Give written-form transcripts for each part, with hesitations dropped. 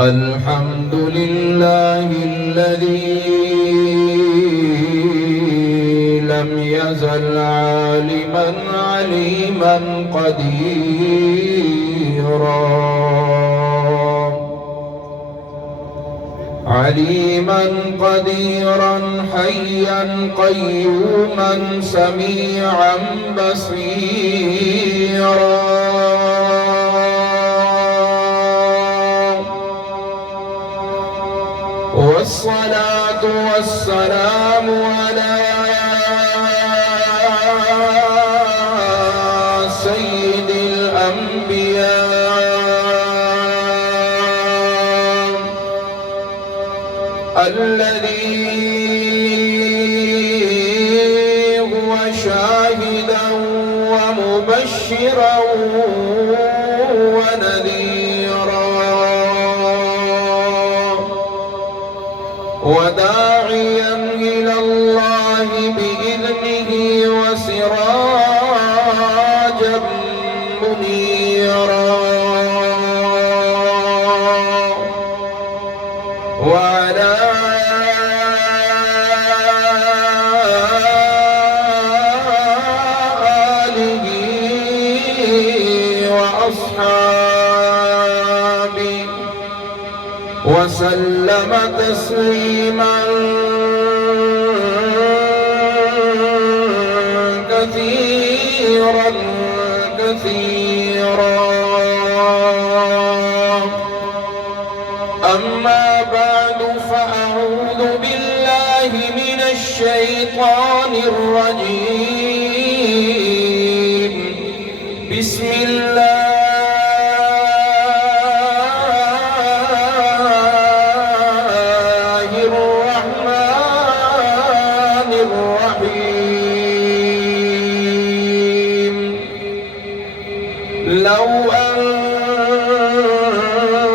الحمد لله الذي لم يزل عالما عليما قديرا، عليما قديرا حيا قيوما سميعا بصيرا. والصلاة والسلام على سيد الأنبياء الذي هو شاهدا ومبشرا ونذيرا وداعيا إلى الله بإذنه وسراجا منيرا، وعلى آله وأصحابه وسلم تسليما كثيرا كثيرا. أما بعد، فأعوذ بالله من الشيطان الرجيم. بسم الله لو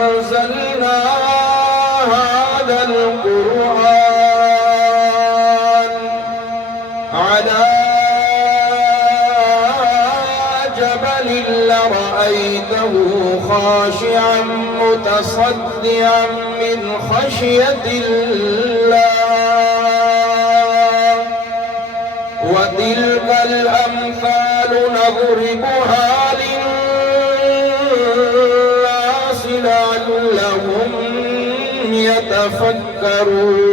أنزلنا هذا القرآن على جبل لرأيته خاشعا متصدعا من خشية الله. وتلك الأمثال نضربها لعلهم يتفكرون.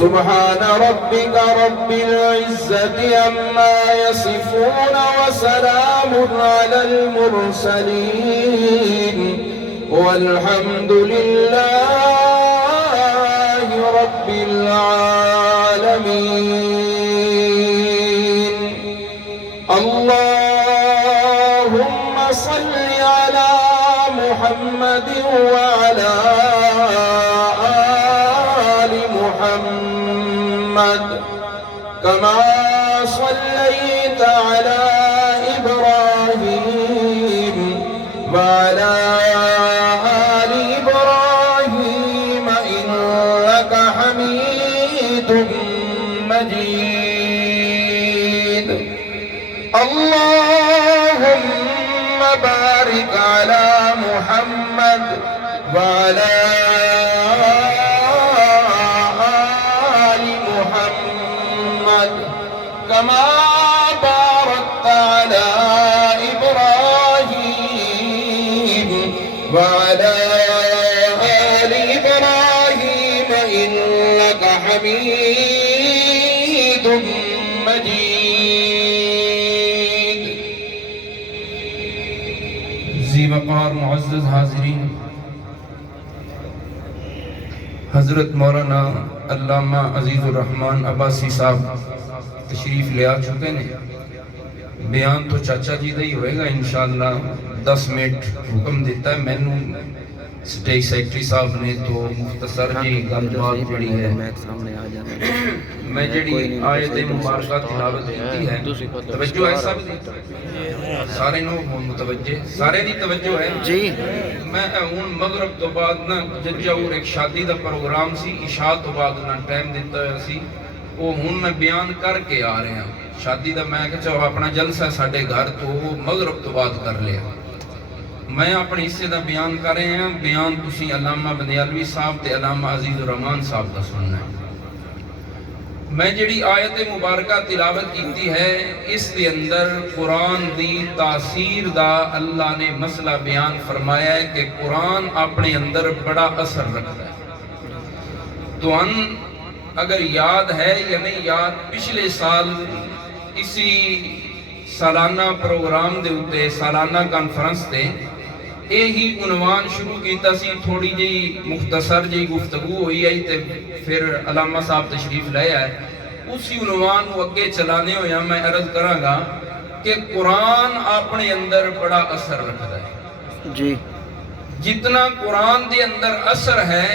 سبحان ربك رب العزة عما يصفون وسلام على المرسلين والحمد لله رب العالمين. اللهم صل على محمد وعلى آل محمد كما صليت على إبراهيم وعلى آل إبراهيم إنك حميد مجيد. اللهم بارك على محمد وعلى آل محمد كما باركت على إبراهيم وعلى آل إبراهيم إنك حميد مجيد. ذی وقار معزز حاضرین، حضرت مولانا علامہ عزیز الرحمان عباسی صاحب تشریف لے آ چکے ہیں. بیان تو چاچا جی دا ہی ہوئے گا انشاءاللہ. 10 منٹ حکم دیتا ہے. مینوں اسٹیج سیکٹری صاحب نے تو مختصر جی گل بات جڑی ہے میں جڑی آیت مبارکہ تلاوت کی ہے توجہ ہے سب دی سارے نو متوجہ سارے دی توجہ ہے جی میں ہن مغرب تو بعد نا ججاور ایک شادی دا پروگرام سی عشاء تو بعد نا ٹائم دیتا ہے سی وہ ہن میں بیان کر کے آ رہے ہیں شادی دا میں کہ چاہو اپنا جلسہ ساڈے گھر تو مغرب تو بعد کر لیا میں اپنے حصے دا بیان کر رہے ہیں بیان تسی علامہ بندیالوی صاحب تے علامہ عزیز الرحمان صاحب دا سننا ہے میں جڑی آیت مبارکہ تلاوت کیتی ہے اس دے اندر قرآن دی تاثیر دا اللہ نے مسئلہ بیان فرمایا ہے کہ قرآن اپنے اندر بڑا اثر رکھتا ہے تو ان اگر یاد ہے یا نہیں یاد پچھلے سال اسی سالانہ پروگرام دے ہوتے سالانہ کانفرنس تے یہی عنوان شروع کیتا سی تھوڑی جی مختصر جی گفتگو ہوئی آئی تے پھر علامہ صاحب تشریف لے آئے اسی عنوان کو اگے چلانے ہویا میں عرض کراں گا کہ قرآن اپنے اندر بڑا اثر رکھتا ہے جی جتنا قرآن دے اندر اثر ہے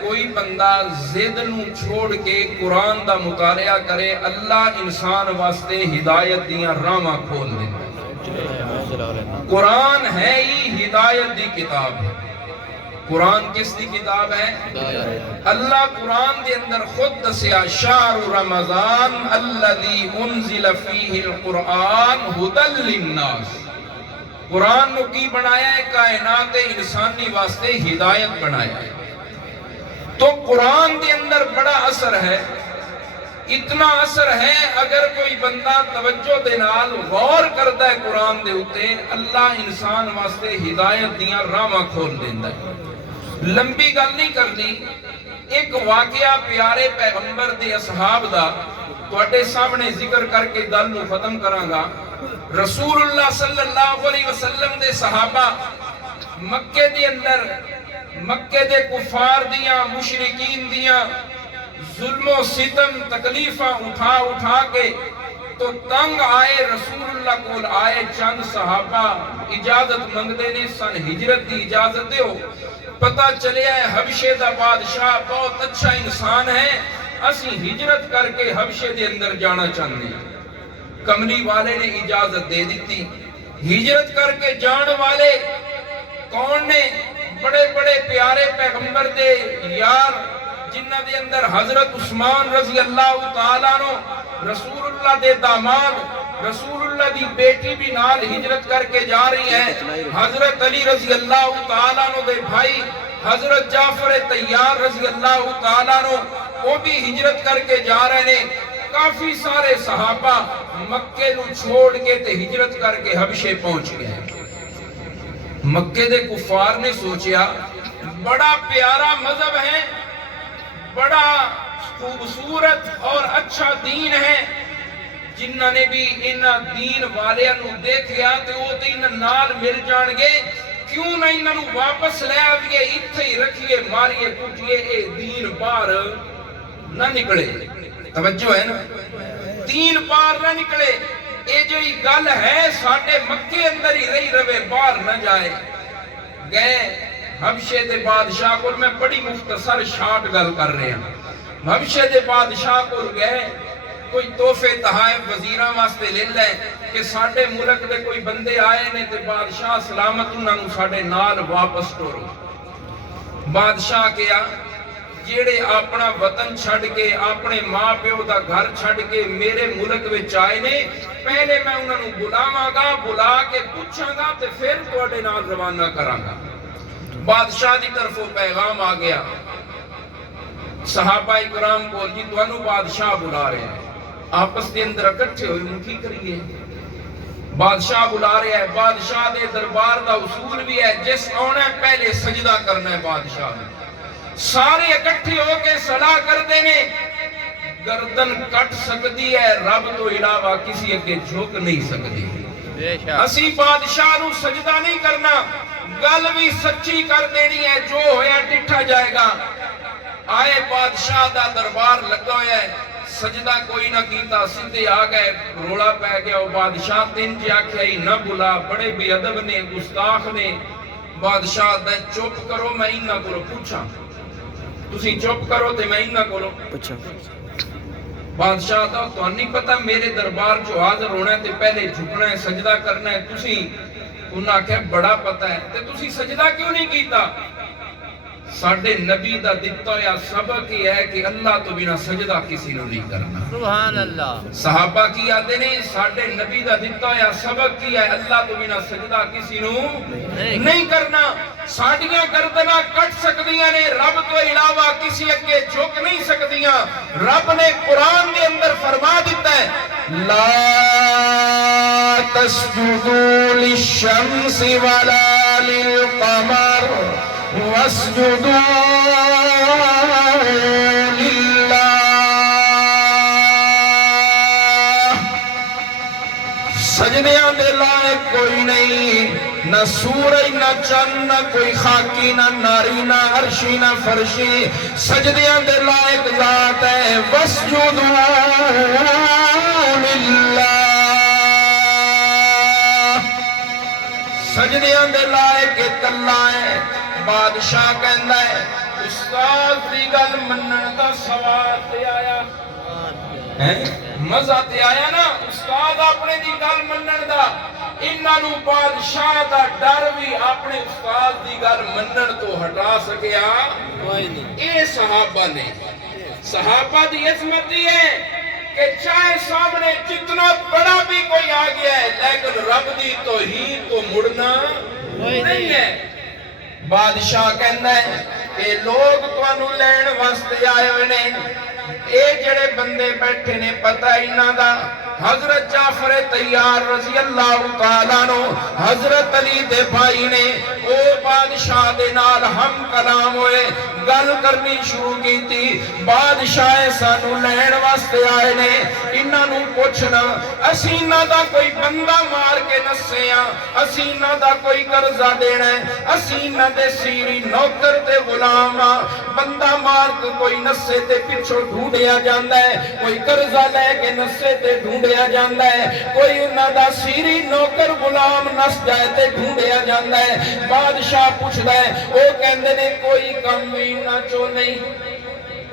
کوئی بندہ زد نو چھوڑ کے قرآن دا مطالعہ کرے اللہ انسان واسطے ہدایت دیاں راہاں کھول دیتا ہے قرآن ہے ہی ہدایت دی کتاب ہے قرآن کس دی کتاب ہے اللہ قرآن دے اندر خود دسیا شہر رمضان الذی انزل فیہ القرآن ہدی للناس قرآن نو کی بنایا ہے کائنات انسانی واسطے ہدایت بنایا ہے تو قرآن دے اندر بڑا اثر ہے اتنا اثر ہے اگر کوئی بندہ توجہ دے نال غور کرتا ہے قرآن دے ہوتے اللہ انسان واسطے ہدایت دیاں راہاں کھول دیتا ہے لمبی گل نہیں کرنی ایک واقعہ پیارے پیغمبر دے اصحاب دا تواڈے سامنے ذکر کر کے گل نو ختم کراں گا رسول اللہ صلی اللہ علیہ وسلم دے صحابہ مکے دے اندر مکے دے کفار دیاں مشرکین دیاں ظلم و ستم تکلیفہ اٹھا کے تو تنگ آئے رسول اللہ کول آئے چند صحابہ اجازت منگدے نے سن ہجرت دی اجازت دے ہو پتہ چلے آئے حبشے دا بادشاہ بہت اچھا انسان ہے اسی ہجرت کر کے حبشے دے اندر جانا چاہنے ہیں کملی والے نے اجازت دے دیتی ہجرت کر کے جان والے کون نے بڑے بڑے پیارے پیغمبر دے یار جنہ دے اندر حضرت عثمان رضی اللہ تعالیٰ نو رسول اللہ دے داماد رسول اللہ دی بیٹی بھی نال ہجرت کر کے جا رہی ہے حضرت علی رضی اللہ تعالیٰ نو دے بھائی حضرت جعفر طیار رضی اللہ تعالیٰ نو وہ بھی ہجرت کر کے جا رہے ہیں کافی سارے صحابہ مکے نو چھوڑ کے تے ہجرت کر کے حبشے پہنچ گئے مکے دے کفار نے سوچیا بڑا پیارا مذہب ہے بڑا خوبصورت اور اچھا دین ہے جنہ نے بھی انہاں دین والیاں نو دیکھیا تے او تے انہاں نال مل جان گے کیوں نہ انہاں نو واپس لے آویے ایتھے ہی رکھیے ماریے کٹیے اے دین پار نہ نکلے توجہ ہے نا دین پار نہ نکلے اے جڑی گل ہے ساڈے مکے اندر ہی رہی رہے باہر نہ جائے گئے حبشے دے بادشاہ کو میں بڑی مختصر شارٹ گل کر رہے ہیں حبشے دے بادشاہ کو گئے کوئی تحفے تحائف وزیراں واسطے لے لیں کہ ساڈے ملک دے کوئی بندے آئے نے تے بادشاہ سلامت انہاں نوں ساڈے نال واپس ٹورو بادشاہ کیا جیڑے اپنا وطن چھڑ کے اپنے ماں پیو دا گھر چھڑ کے میرے ملک وچ آئے نے پہلے میں انہاں نوں بلاواں گا بلا کے پوچھاں گا تے پھر تواڈے نال روانہ کراں گا بادشاہ دی طرفوں پیغام آ گیا صحابہ اکرام کو جی تانوں بادشاہ بلا رہے ہیں آپس دے اندر اکٹھے ہوئے ہوں کی کریے بادشاہ بلا رہے ہیں بادشاہ دے دربار دا اصول بھی ہے جس آنا ہے پہلے سجدہ کرنا ہے بادشاہ نے سارے اکٹھے ہو کے صلاح کر دینے گردن کٹ سکتی ہے رب تو علاوہ کسی اگے جھک نہیں سکتی اسی بادشاہ نو سجدہ نہیں کرنا گل بھی سچی کر دینی ہے جو ہویا ڈٹھا جائے گا آئے بادشاہ دا دربار لگا ہویا ہے سجدہ کوئی نہ کیتا سیدھے آ گئے روڑا پہ گیا وہ بادشاہ تین جی آکھیا ہی نہ بلا بڑے بے ادب نے گستاخ نے بادشاہ دا چپ کرو میں انہاں کو پوچھا، تسی چپ کرو تے میں انہاں کو پوچھا۔ بادشاہ دا تو نہیں پتا میرے دربار جو حاضر ہونا ہے تے پہلے جھکنا ہے سجدہ کرنا ہے، تسی انہاں کہا بڑا پتا ہے تے تسی سجدہ کیوں نہیں کیتا؟ ساڑھے نبی دا دتا یا سبق یہ ہے کہ اللہ تو بنا سجدہ کسی نو نہیں کرنا۔ سبحان اللہ۔ صحابہ کی آدھے نے ساڑھے نبی دا دتا یا سبق کی ہے اللہ تو بنا سجدہ کسی نو نہیں کرنا۔ ساڑھیاں گردنا کٹ سکدیاں نے، رب تو علاوہ کسی اگے جھک نہیں سکدیاں۔ رب نے قرآن کے اندر فرما دیتا ہے لا تسجدوا للشمس ولا للقمر واسجدوا للہ۔ سجدیاں دے لائق کوئی نہیں، نہ سورج نہ چند نہ کوئی خاکی نہ ناری نہ عرشی نہ فرشی، سجدیاں دے لائق ذات ہے واسجدوا للہ۔ سجدیاں دے لائق اللہ ہے۔ بادشاہ کہندا ہے استاد دی گل منن دا سواد تے آیا، مزہ تے آیا نا استاد اپنے دی گل منن دا۔ انہاں نو بادشاہ دا ڈر بھی اپنے استاد دی گل منن تو ہٹا سکیا کوئی نہیں۔ اے صحابہ نے، صحابہ دی عظمت یہ ہے کہ چاہے سامنے جتنا بڑا بھی کوئی آ گیا ہے لیکن رب دی توحید تو مڑنا نہیں ہے۔ بادشاہ کہندا ہے کہ لوگ تانوں لین واسطے آئے ہوئے نے، اے جڑے بندے بیٹھے نے پتہ انہاں دا حضرت جعفر طیار رضی اللہ تعالیٰ عنہ حضرت علی دے بھائی نے او بادشاہ دے نال ہم کلام ہوئے، گل کرنی شروع کی تھی۔ بادشاہ سانو لین واسطے آئے نے، انہاں نو پوچھنا اسی انہاں دا کوئی بندہ مار کے نسے ہاں، اسی انہاں دا کوئی قرضہ دینا ہے، اسی انہاں دے سیری نوکر تے غلام ہاں، بندہ مار کے کوئی نسے تے پچھو ڈھونڈیا جاندا ہے، کوئی قرضہ لے کے نسے تے ڈھونڈیا جاندا ہے، کوئی انہاں دا سیری نوکر غلام نس جائے تے ڈھونڈیا جاندا ہے۔ بادشاہ پوچھدا ہے او کہندے نے کوئی کم بھی نہ چو نہیں،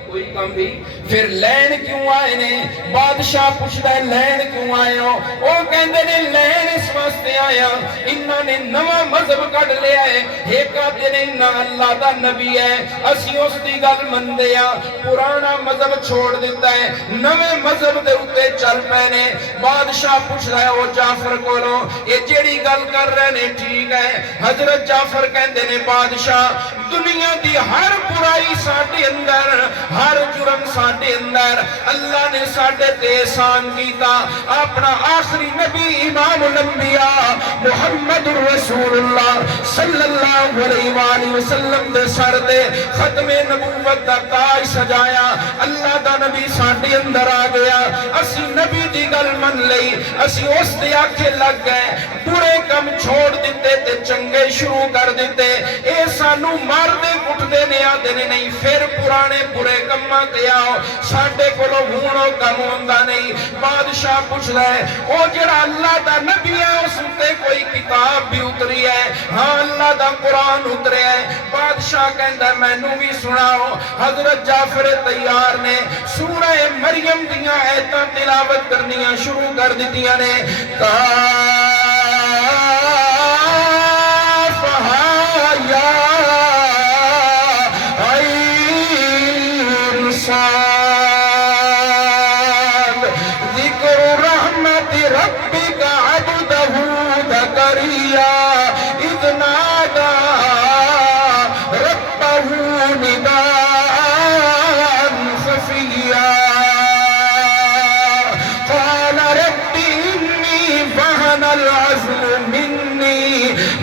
کوئی کم بھی، پھر لین کیوں آئے نے؟ بادشاہ پوچھتا ہے لین کیوں آئے ہو؟ وہ کہندے نے لین اس واسطے آیا انہاں نے نواں مذہب کٹ لیا ہے، ایک آدھے نے انہاں اللہ دا نبی ہے اسی اس دی گل مندے ہاں، پرانا مذہب چھوڑ دیتا ہے نویں مذہب دے اتے چل پے نے۔ بادشاہ پوچھتا ہے او جعفر کولوں یہ جیڑی گل کر رہے نے ٹھیک ہے؟ حضرت جعفر کہندے نے بادشاہ دنیا دی ہر برائی ساڈے اندر، ہر جرم ساڈے اندر اللہ نے ساڈے تے احسان کیتا، اپنا آخری نبی امام الانبیاء محمد رسول اللہ صلی اللہ علیہ وآلہ وسلم دے سر دے ختم نبوت دا تاج سجایا، اللہ دا نبی ساڈے اندر آ گیا، اسی نبی دی گل من لئی، اسی اس دے آکھے لگ گئے، برے کم چھوڑ دیتے تے چنگے شروع کر دیتے، اے سانو مار دے کٹ دے نے آدھے نے نہیں، پھر پرانے برے کماں تے آؤ، ساڈے کولو ہونو کم ہوندا نہیں۔ بادشاہ پوچھدا ہے او جڑا اللہ دا نبی ہے اس تے کوئی کتاب بھی اتری ہے؟ ہاں اللہ دا قرآن اترے ہے۔ بادشاہ کہندا مینوں بھی سناؤ۔ حضرت جعفر طیار نے سورہ مریم دیاں آیتاں تلاوت کرنیاں شروع کر دتیاں نے۔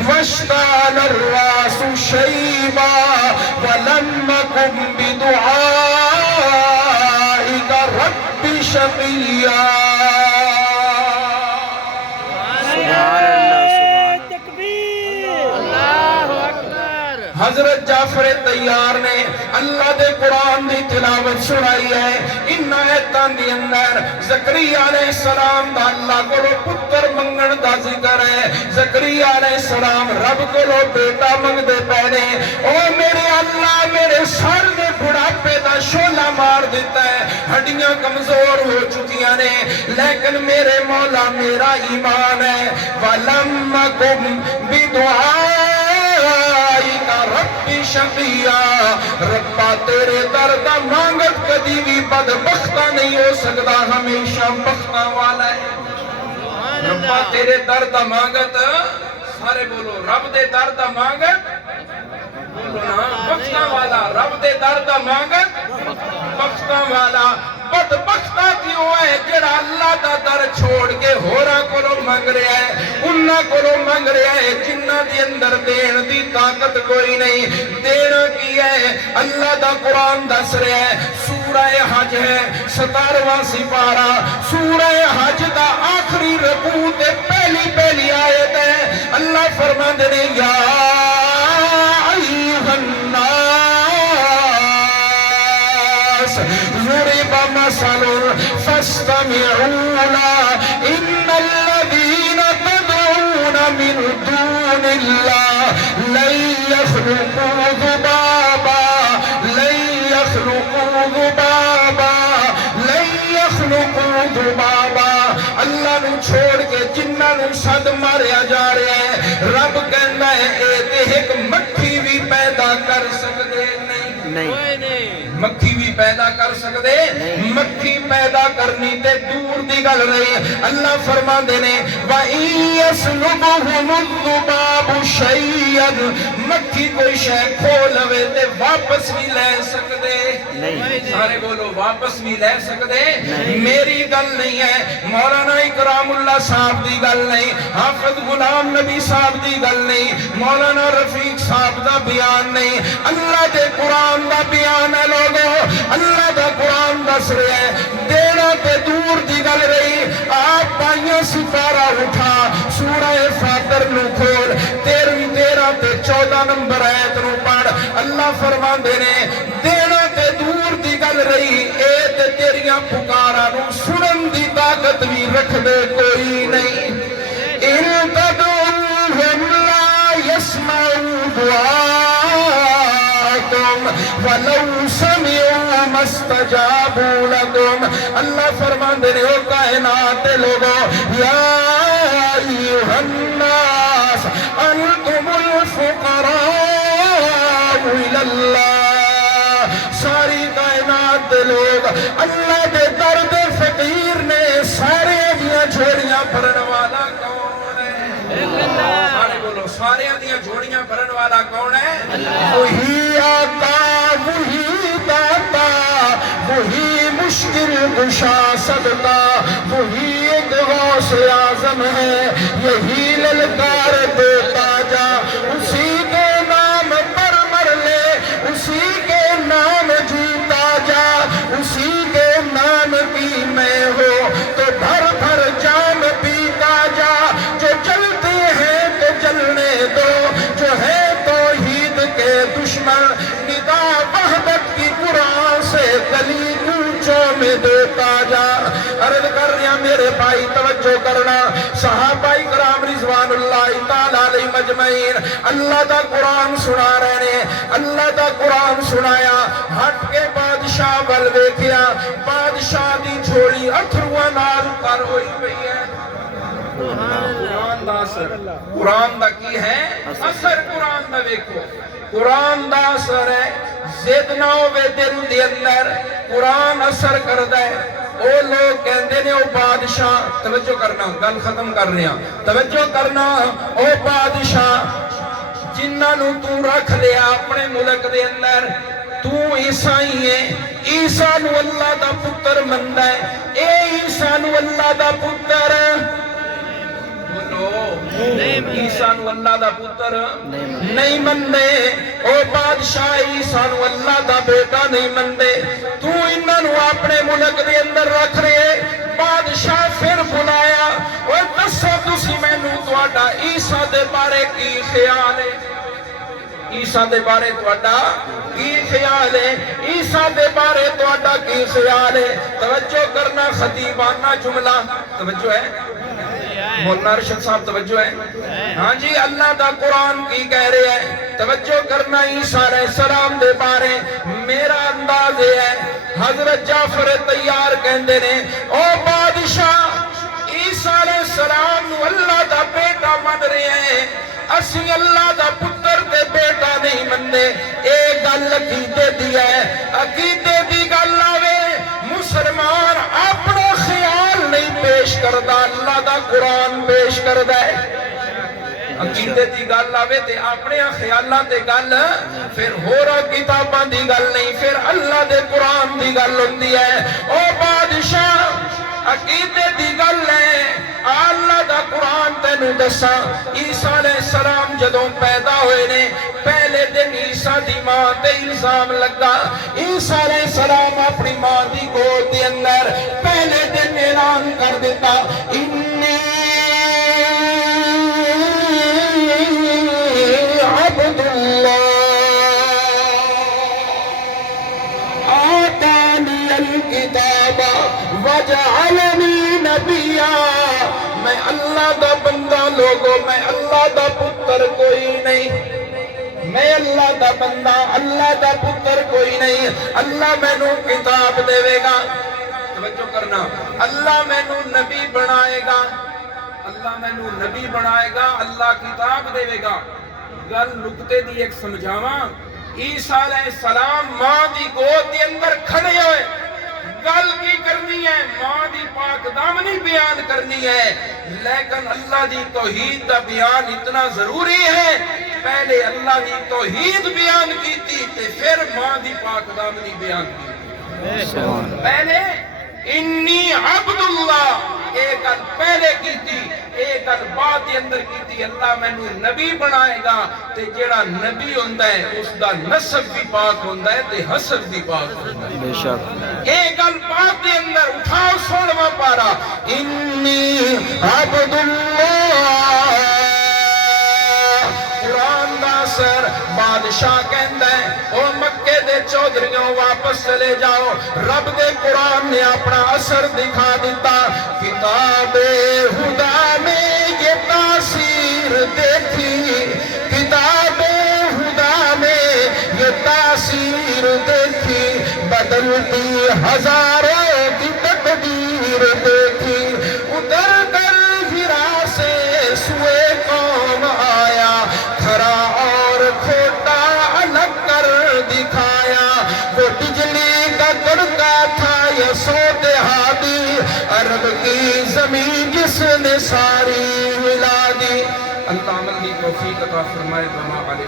واشتعل الراس شيبا ولم أكن بدعائك رب شقيا۔ حضرت جعفر تیار نے اللہ دے قرآن دی تلاوت سنائی ہے. ان آیتاں دی اندر زکریا علیہ السلام دا اللہ کو پتر منگن دا ذکر ہے. زکریا علیہ السلام رب کو بیٹا منگ دے پہنے. او میرے اللہ میرے سر دے بڑھاپے دا شولہ مار دیتا ہے, ہڈیاں کمزور ہو چکیاں نے, لیکن میرے مولا میرا ایمان ہے. وَلَمَّ كُمْ بِدُعَائِكَ رَبِّ شَقِيًّا, ربا تیرے درد مانگت کدی بھی بدبختہ نہیں ہو سکتا, ہمیشہ بختہ والا ہے. ربا تیرے درد مانگت, سارے بولو رب دے درد مانگت, بولو نا بختہ والا, رب دے درد مانگت بختہ والا. بدبختہ کیوں ہے جڑا اللہ دا در چھوڑ کے ہورا کولو منگ رہا ہے, انہاں کولو منگ رہا ہے جنہ دی اندر دین دی طاقت کوئی نہیں. دینا کی ہے اللہ دا قرآن دس رہا ہے. سورہ حج ہے 17واں سپارہ, سورہ حج دا آخری رکوع تے پہلی آیت ہے. اللہ فرماندے نے یا ایھا الناس ضرب مثل فاستمعوا له ان الذين تدعون من دون الله لن يخلقوا ذبابا لن يخلقوا ذبابا لن يخلقوا ذبابا. اللہ نو چھوڑ کے جنہ نو سد ماریا جا رہا ہے. رب کہندا ہے اے تے ایک مکھی بھی پیدا کر سکدے نہیں. مکھی بھی پیدا کر سکتے, مکھی پیدا کرنی تے دور دی گل رہی. اللہ فرماندے نے وَإِن يَسْلُبْهُمُ الذُّبَابُ شَيْئًا, مکھی کوئی شے کھو لوے تے واپس بھی لے سکتے نہیں. سارے بولو واپس بھی لے سکتے. میری گل نہیں ہے, مولانا اکرام اللہ صاحب دی گل نہیں, حافظ غلام نبی صاحب دی گل نہیں, مولانا رفیق صاحب دا بیان نہیں, اللہ دے قرآن دا بیان ہے. اللہ دا قرآن دس رہے ہیں. دینا تے دور دی گل رہی. آپ پائیاں سپارہ اٹھا, سورہ فاتر نو کھول, 13 تے 14 نمبر آیت نو پڑھ. اللہ فرماندے نے دینا تے دور دی گل رہی, اے تے تیریاں پکاراں نو سنن دی طاقت بھی رکھ دے کوئی نہیں. ان تدعوہم لا يسمعوا دعاءکم وَلَوْ سَمِعُوا مَا اسْتَجَابُوا لَكُمْ. اللہ فرماندے نے او کائنات لوگو یا ایھا الناس انتم الفقراء الی اللہ. ساری کائنات لوگ اللہ دے درد فقیر نے, سارے دیاں جھوڑیاں بھرن والا کون ہے؟ سارے بولو سارے دیاں جھوڑیاں بھرن والا کون ہے؟ وہی آقا, وہی داتا, وہی مشکل کشا صدقہ, وہی ایک غوث اعظم ہے. یہی للکار دیتا جا, اسی کے نام پر مر لے, اسی کے نام جیتا جا, اسی کے نام کی میں ہو تو بھر بھر جام پیتا جا. جو جلتے ہیں تو جلنے دو, جو ہے توحید کے دشمن ندا وحدت کی قرآن سے گلی کوچوں میں دیتا جا. عرض کر رہا میرے بھائی توجہ کرنا, صحابہ کرام رضوان اللہ تعالی علیہ مجمعین اللہ دا قرآن سنا رہے ہیں. اللہ دا قرآن سنایا, ہٹ کے بادشاہ ول ویکھیا, بادشاہ دی جھولی اتھرواں نال تر ہوئی پئی ہے. قرآن دا اثر, قرآن دا کی ہے اثر, قرآن دا ویکھو قرآن دا اثر ہے. زد نہ ہوے دل دے اندر, قرآن اثر کردا ہے. او لوگ کہندے نے او بادشاہ, توجہ کرنا گل ختم کر رہے ہیں, توجہ کرنا, او بادشاہ جنہاں نو تو رکھ لیا اپنے ملک دے اندر, تو عیسائی ہے, عیسیٰ نو اللہ دا پتر مندا ہے, اے عیسیٰ نو اللہ دا پتر عیسیٰ نو اللہ دا پتر نہیں مندے, او بادشاہ عیسیٰ نو اللہ دا بیٹا نہیں مندے. تو انہاں نو اپنے ملک دے اندر رکھ رہے. بادشاہ پھر بلایا, او دسو تسی مینوں تہاڈا عیسیٰ دے بارے کی خیال ہے؟ عیسیٰ دے بارے تہاڈا کی خیال ہے؟ عیسیٰ دے بارے تہاڈا کی خیال ہے؟ توجہ کرنا خطیبانہ جملہ، توجہ ہے مولانا ارشد صاحب، توجہ ہے؟ ہاں جی، اللہ دا قرآن کی کہہ رہے ہیں؟ توجہ کرنا عیسیٰ علیہ السلام دے بارے میرا انداز ہے، حضرت جعفر طیار کہندے نے او بادشاہ عیسیٰ علیہ السلام نو اللہ دا بیٹا من رہے ہیں، اسی اللہ دا پتر تے بیٹا نہیں مننے۔ ایک گل عقیدے دی ہے، عقیدے دی گل آوے مسلمان اپنا خیال نہیں پیش کردہ، اللہ دا قرآن پیش کردہ ہے۔ عقیدے دی گل آوے تے اپنے خیالات دی گل، پھر ہورا کتاباں دی گل نہیں، پھر اللہ دے قرآن دی گل ہوندی ہے۔ او بادشاہ عقیدے دی گل ہے، اللہ دا قرآن تینوں دساں، عیسیٰ علیہ السلام جدوں پیدا ہوئے نے پہلے دن عیسیٰ دی ماں تے الزام لگا۔ عیسیٰ علیہ السلام اپنی ماں دی گود دے اندر پہلے دن اعلان کر دیتا، انی عبد اللہ آتانی الکتاب وجعلنی نبیا، میں اللہ دا بندہ لوگو، میں اللہ دا پتر کوئی نہیں، میں اللہ دا بندہ، اللہ دا پتر کوئی نہیں۔ اللہ میں نو کتاب دے گا، توجہ کرنا، اللہ میں نو نبی بنائے گا، اللہ میں نو نبی بنائے گا، اللہ کتاب دے گا۔ گل نکتے دی ایک سمجھاواں، عیسیٰ علیہ السلام ماں دی گود دی اندر کھڑے ہوئے، گل کی کرنی ہے، ماں دی پاک دامنی بیان کرنی ہے، لیکن اللہ دی توحید دا بیان اتنا ضروری ہے، پہلے اللہ دی توحید بیان کی تھی تے پھر ماں دی پاک دامنی بیان کی، پہلے انی عبد اللہ ایک گل پہلے کی تھی، ایک گل بعد کے اندر کی تھی، اللہ میں نو نبی بنائے گا تے جیڑا نبی ہوندہ ہے اس دا نسب بھی پاک ہوندہ ہے تے حسب بھی پاک ہوندہ ہے۔ بے شک ایک گل بعد کے اندر اٹھاؤ سوڑوا پارا، انی عبد اللہ، قرآن دا سر بادشاہ کہندہ ہے او مکے دے چودھریوں واپس چلے جاؤ، رب دے قرآن نے اپنا اثر دکھا دیتا، کتاب خدا میں یہ تاثیر دیکھی، کتاب خدا میں یہ تاثیر دیکھی، بدلتی ہزاروں کی تقدیر دیکھی، ادھر کر ہرا سے سوئے قوم آیا، کھرا اور کھوٹا الگ کر دکھایا، وہ بجلی کا کڑکا تھا یہ سوتہادی، عرب کی زمین جس نے ساری ملا دی۔ اللہ عمل کی توفیق عطا فرمائے، وما علیہ